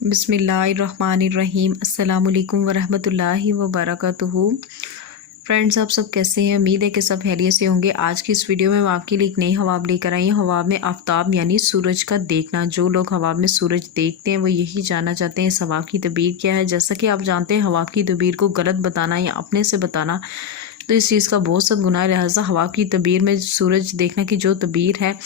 बिस्मिल्लाहिर्रहमानिर्रहीम। अस्सलाम वालेकुम वरहमतुल्लाहि वबरकातुहू। फ्रेंड्स, आप सब कैसे हैं? उम्मीद है कि सब खैरियत से होंगे। आज की इस वीडियो में मैं आपके लिए एक नई हवाब लेकर आई हूँ। हवाब में आफ्ताब यानी सूरज का देखना। जो लोग हवाब में सूरज देखते हैं वो यही जानना चाहते हैं इस हवाब की तबीर क्या है। जैसा कि आप जानते हैं, हवाब की तबीर को गलत बताना या अपने से बताना तो इस चीज़ का बहुत सख्त गुनाह है। लिहाजा हवाब की तबीर में सूरज देखने की जो तबीर है,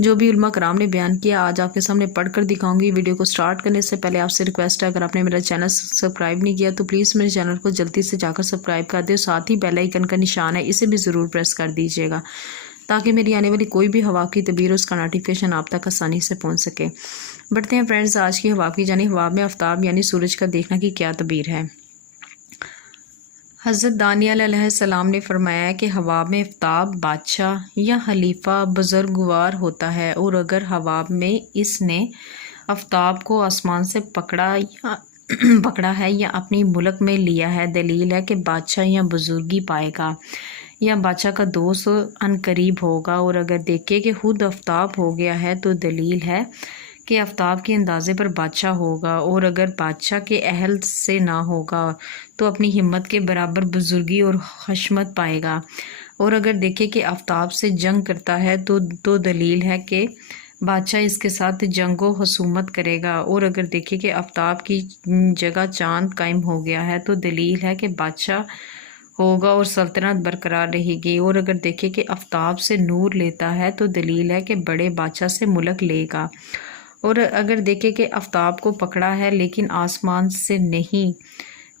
जो भी उलमा कराम ने बयान किया, आज आपके सामने पढ़कर दिखाऊंगी। वीडियो को स्टार्ट करने से पहले आपसे रिक्वेस्ट है, अगर आपने मेरा चैनल सब्सक्राइब नहीं किया तो प्लीज़ मेरे चैनल को जल्दी से जाकर सब्सक्राइब कर दे। साथ ही बेल आइकन का निशान है, इसे भी ज़रूर प्रेस कर दीजिएगा ताकि मेरी आने वाली कोई भी हवा की तबीर उसका नोटिफिकेशन आप तक आसानी से पहुँच सके। बढ़ते हैं फ्रेंड्स आज की हवा की जानी। हवा में आफ्ताब यानी सूरज का देखना की क्या तबीर है। हज़रत दानियल अलैहिस्सलाम ने फरमाया है कि हवा में आफ्ताब बादशाह या खलीफा बुजुर्गवार होता है, और अगर हवा में इसने आफ्ताब को आसमान से पकड़ा है या अपनी मुल्क में लिया है, दलील है कि बादशाह या बुजुर्गी पाएगा या बादशाह का दोस्त अनकरीब होगा। और अगर देखे कि खुद आफ्ताब हो गया है तो दलील है कि आफ्ताब के अंदाज़े पर बादशाह होगा, और अगर बादशाह के अहल से ना होगा तो अपनी हिम्मत के बराबर बुजुर्गी और खशमत पाएगा। और अगर देखे कि आफ्ताब से जंग करता है तो दलील है कि बादशाह इसके साथ जंग व हुसूमत करेगा। और अगर देखे कि आफ्ताब की जगह चांद कायम हो गया है तो दलील है कि बादशाह होगा और सल्तनत बरकरार रहेगी। और अगर देखे कि आफ्ताब से नूर लेता है तो दलील है कि बड़े बादशाह से मुल्क लेगा। और अगर देखे कि आफ्ताब को पकड़ा है लेकिन आसमान से नहीं,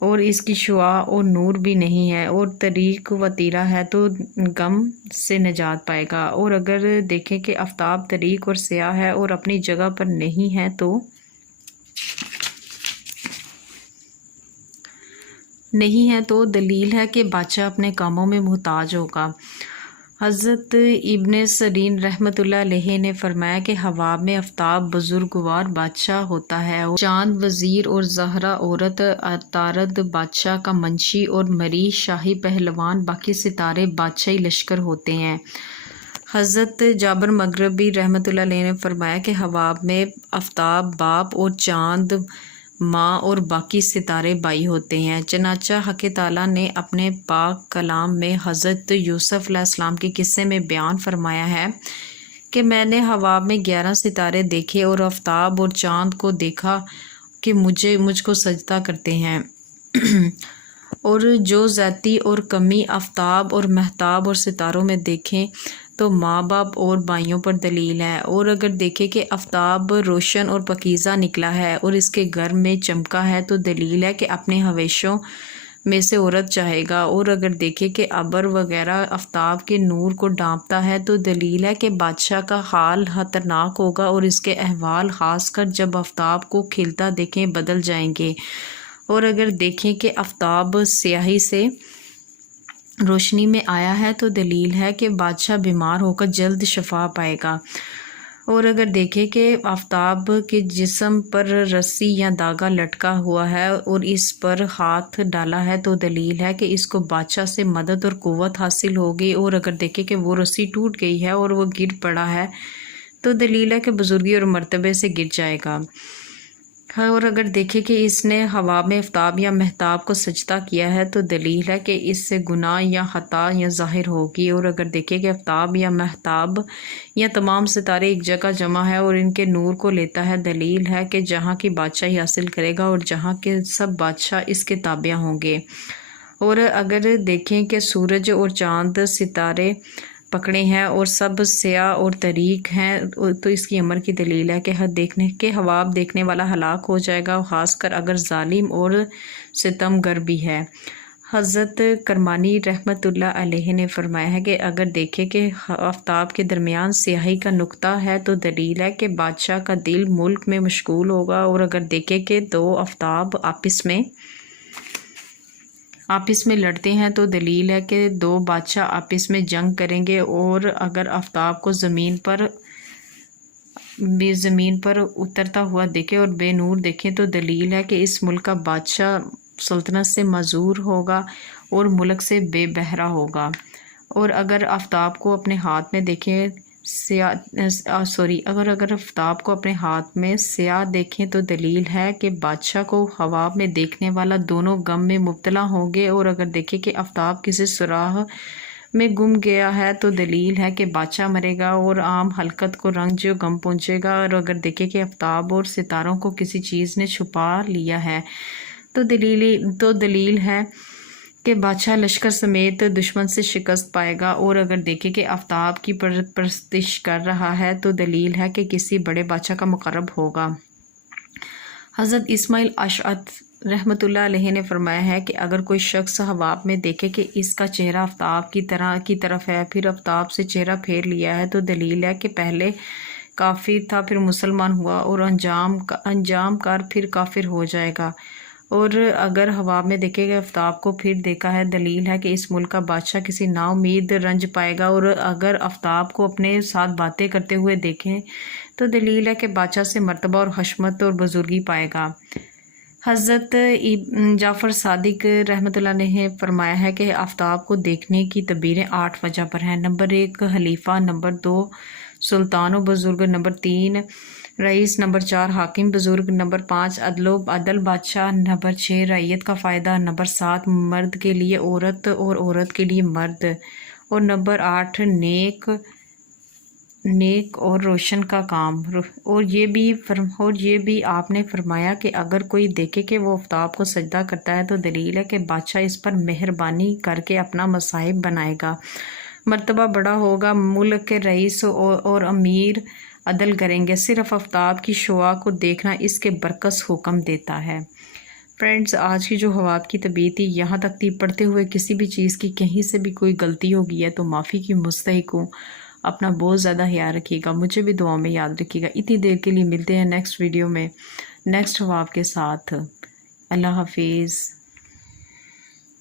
और इसकी शुआ और नूर भी नहीं है, और तरीक वतीरा है तो गम से निजात पाएगा। और अगर देखें कि आफ्ताब तरीक और स्याह है और अपनी जगह पर नहीं है तो दलील है कि बादशाह अपने कामों में मुहताज होगा। हज़रत इब्न सरीन रहमतुल्लाह अलैहि ने फरमाया कि हवा में आफ्ताब बुजुर्गवार बादशाह होता है, और चांद वज़ीर और ज़हरा औरत, तारद बादशाह का मंशी और मरी शाही पहलवान, बाकी सितारे बादशाही लश्कर होते हैं। हज़रत जाबर मगरबी रहमतुल्लाह अलैहि ने फरमाया कि हवा में आफ्ताब बाप और चांद माँ और बाकी सितारे भाई होते हैं। चनाचा हक़ ताला ने अपने पाक कलाम में हज़रत यूसुफ अलैहिस्सलाम के किस्से में बयान फरमाया है कि मैंने हवा में 11 सितारे देखे और आफ्ताब और चाँद को देखा कि मुझको सजदा करते हैं। और जो ज़ाती और कमी आफ्ताब और महताब और सितारों में देखें तो माँ बाप और भाइयों पर दलील है। और अगर देखें कि आफ्ताब रोशन और पकीज़ा निकला है और इसके घर में चमका है तो दलील है कि अपने हवेशों में से औरत चाहेगा। और अगर देखें कि अबर वगैरह आफ्ताब के नूर को ढांपता है तो दलील है कि बादशाह का हाल खतरनाक होगा, और इसके अहवाल ख़ासकर जब आफ्ताब को खिलता देखें बदल जाएंगे। और अगर देखें कि आफ्ताब स्याही से रोशनी में आया है तो दलील है कि बादशाह बीमार होकर जल्द शफा पाएगा। और अगर देखें कि आफ्ताब के जिस्म पर रस्सी या धागा लटका हुआ है और इस पर हाथ डाला है तो दलील है कि इसको बादशाह से मदद और क़ुव्वत हासिल होगी। और अगर देखें कि वो रस्सी टूट गई है और वो गिर पड़ा है तो दलील है कि बुजुर्गी और मर्तबे से गिर जाएगा। हाँ, और अगर देखें कि इसने हवा में आफ्ताब या महताब को सजदा किया है तो दलील है कि इससे गुनाह या खता या ज़ाहिर होगी। और अगर देखें कि आफ्ताब या महताब या तमाम सितारे एक जगह जमा है और इनके नूर को लेता है, दलील है कि जहाँ की बादशाही हासिल करेगा और जहाँ के सब बादशाह इसके ताबिया होंगे। और अगर देखें कि सूरज और चाँद सितारे पकड़े हैं और सब स्याह और तरीक हैं तो इसकी अमर की दलील है कि हवाब देखने वाला हलाक हो जाएगा, ख़ासकर अगर जालिम और सितमगर भी है। हज़रत करमानी रहमतुल्लाह अलैहि ने फरमाया है कि अगर देखे कि आफ्ताब के दरमियान स्याही का नुक्ता है तो दलील है कि बादशाह का दिल मुल्क में मशगूल होगा। और अगर देखे कि दो आफ्ताब आपस में लड़ते हैं तो दलील है कि दो बादशाह आपस में जंग करेंगे। और अगर आफ्ताब को ज़मीन पर उतरता हुआ देखे और बेनूर देखें तो दलील है कि इस मुल्क का बादशाह सल्तनत से मजूर होगा और मुल्क से बेबहरा होगा। और अगर आफ्ताब को अपने हाथ में देखें اگر آفتاب کو اپنے ہاتھ میں سیاہ دیکھیں تو دلیل ہے کہ بادشاہ کو خواب میں دیکھنے والا دونوں غم میں مبتلا ہوں گے، اور اگر دیکھیں کہ آفتاب کسی سوراخ میں گم گیا ہے تو دلیل ہے کہ بادشاہ مرے گا اور عام حلقت کو رنج و غم پہنچے گا، اور اگر دیکھیں کہ آفتاب اور ستاروں کو کسی چیز نے چھپا لیا ہے تو دلیل ہے کہ بادشاہ لشکر سمیت دشمن سے شکست پائے گا، اور اگر دیکھیں کہ آفتاب کی پرستش کر رہا ہے تو دلیل ہے کہ کسی بڑے بادشاہ کا مقرب ہوگا۔ حضرت اسماعیل اشعث رحمۃ اللہ علیہ نے فرمایا ہے کہ اگر کوئی شخص خواب میں دیکھے کہ اس کا چہرہ آفتاب کی طرف ہے، پھر آفتاب سے چہرہ پھیر لیا ہے، تو دلیل ہے کہ پہلے کافر تھا، پھر مسلمان ہوا، اور انجام کار پھر کافر ہو جائے گا۔ اور اگر خواب میں دیکھے گا آفتاب کو پھر دیکھا ہے، دلیل ہے کہ اس ملک کا بادشاہ کسی نا امید رنج پائے گا، اور اگر آفتاب کو اپنے ساتھ باتیں کرتے ہوئے دیکھیں تو دلیل ہے کہ بادشاہ سے مرتبہ اور حشمت اور بزرگی پائے گا۔ حضرت جعفر صادق رحمۃ اللہ نے فرمایا ہے کہ آفتاب کو دیکھنے کی تعبیریں 8 وجہ پر ہیں۔ نمبر 1 خلیفہ، نمبر 2 سلطان و بزرگ، نمبر 3 رئیس، نمبر 4 حاکم بزرگ، نمبر 5 عدل بادشاہ، نمبر 6 رعیت کا فائدہ، نمبر 7 مرد کے لیے عورت اور عورت کے لیے مرد، اور نمبر 8 نیک اور روشن کا کام۔ اور یہ بھی آپ نے فرمایا کہ اگر کوئی دیکھے کہ وہ آفتاب کو سجدہ کرتا ہے تو دلیل ہے کہ بادشاہ اس پر مہربانی کر کے اپنا مصاحب بنائے گا، مرتبہ بڑا ہوگا، ملک کے رئیس اور امیر عدل کریں گے۔ صرف آفتاب کی شعاع کو دیکھنا اس کے برعکس حکم دیتا ہے۔ فرینڈز، آج کی جو خواب کی تعبیر تھی یہاں تک تھی۔ پڑھتے ہوئے کسی بھی چیز کی کہیں سے بھی کوئی غلطی ہو گئی ہے تو معافی کی مستحق ہوں۔ اپنا بہت زیادہ خیال رکھیے گا، مجھے بھی دعاؤں میں یاد رکھیے گا۔ اتنی دیر کے لیے ملتے ہیں نیکسٹ ویڈیو میں نیکسٹ خواب کے ساتھ۔ اللہ حافظ۔